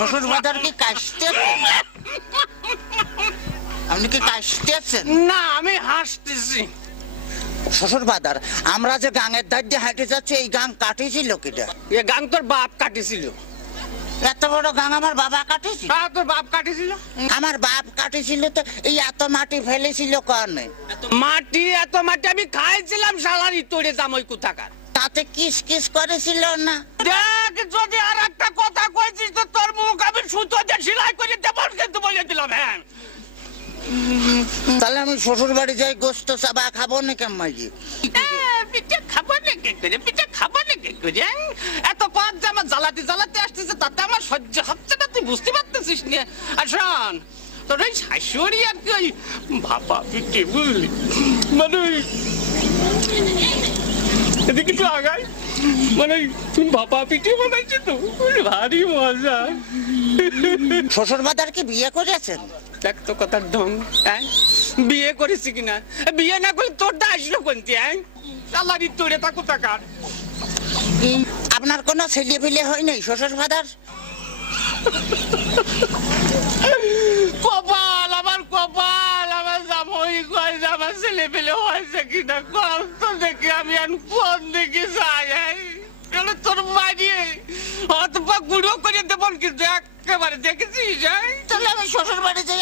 শ্বশুর বাজার কি কাশতেছেন? আপনি কি কাশতেছেন? না, আমি হাসতেছি। শ্বশুর বাজার, আমরা যে গাঙের ধার দিয়ে হাঁটে যাচ্ছি, এই গাং কাটিছিল কিটা? এ গাং তোর বাপ কাটিছিল। এত বড় গাং আমার বাবা কাটিছিল? হ্যাঁ, তোর বাপ কাটিছিল। আমার বাপ কাটিছিল তো এই এত মাটি ফেলেছিল কারণে? এত মাটি আমি খাইছিলাম শালারি তোরে জামাই কোথাকার। তাতে কিস কিস করেছিল না? দেখ, যদি আর একটা কথা কইছিস তো তোর মুখ আমি সুতো দিয়ে সেলাই করে দেবো কিন্তু বলে দিলাম। হ্যাঁ, তাহলে আমি শ্বশুর বাড়ি যাই গোস্ত চাবা খাবো না কেমন? পিঠে খাবো না কি করে? পিঠে খাবো না কি করে? এত পাঁচ যে আমার জ্বালাতে জ্বালাতে আসতেছে, তাতে আমার সহ্য হচ্ছে না, তুই বুঝতে পারতেছিস না। আর শোন, তোর ওই শাশুড়ি আর কি ওই ভাপা পিঠে, বুঝলি, মানে ওই এদিকে একটু আগাই, মানে তুমি ভাপা পিঠে বানাইছে তো, ভারী মজা। শ্বশুর বাজার কি বিয়ে করেছেন? দেখ তো কথার ঢং। হ্যাঁ, বিয়ে করেছি কিনা? বিয়ে না করলে তোরটা আসলো কোনটি? হ্যাঁ, চালারি তোরে তা কোথাকার। আপনার কোনো ছেলে ফেলে হয় নাই শ্বশুর বাজার? কপাল আমার, কপাল আমার, জামাই কয় যে আমার ছেলে পেলে হয়েছে কিনা কত দেখি আমি আর কোন দিকে যাই। গেলে তোর মারিয়ে অত পা গুঁড়ো করে দেব কিন্তু একেবারে দেখেছিস। তাহলে আমি শ্বশুর বাড়ি যাই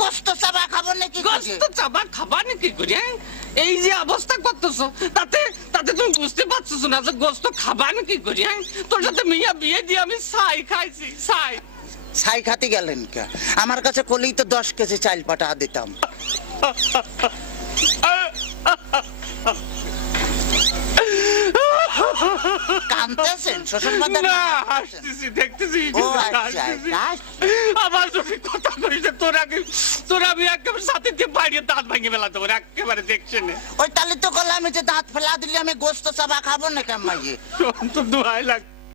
গোস্ত চাবা খাবো নাকি? গোস্ত চাবা খাবা নাকি করে? এই যে অবস্থা করতেছো, তাতে তাতে তুমি বুঝতে পারছো না যে গোস্ত খাবা নাকি করে? তোর সাথে মিয়া বিয়ে দিয়ে আমি ছাই খাইছি, ছাই। ছাই খাতে গেলেন কে? আমার কাছে কলেই তো 10 কেজি চাল পাঠা দিতাম। কাঁদতেছেন শ্বশুর বাজার? না, হাসতেছি, দেখতেছি। ও আচ্ছা, আমার যদি কথা কইছে তোর আমি একেবারে সাথে দিয়ে বাইরে দাঁত ভাঙে ফেলা দেবো একেবারে, দেখছে না। ওই তাহলে তো গেলাম যে দাঁত ফেলা দিলে আমি গোস্ত চাবা খাবো না কেমন? তো দোহাই লাগছে।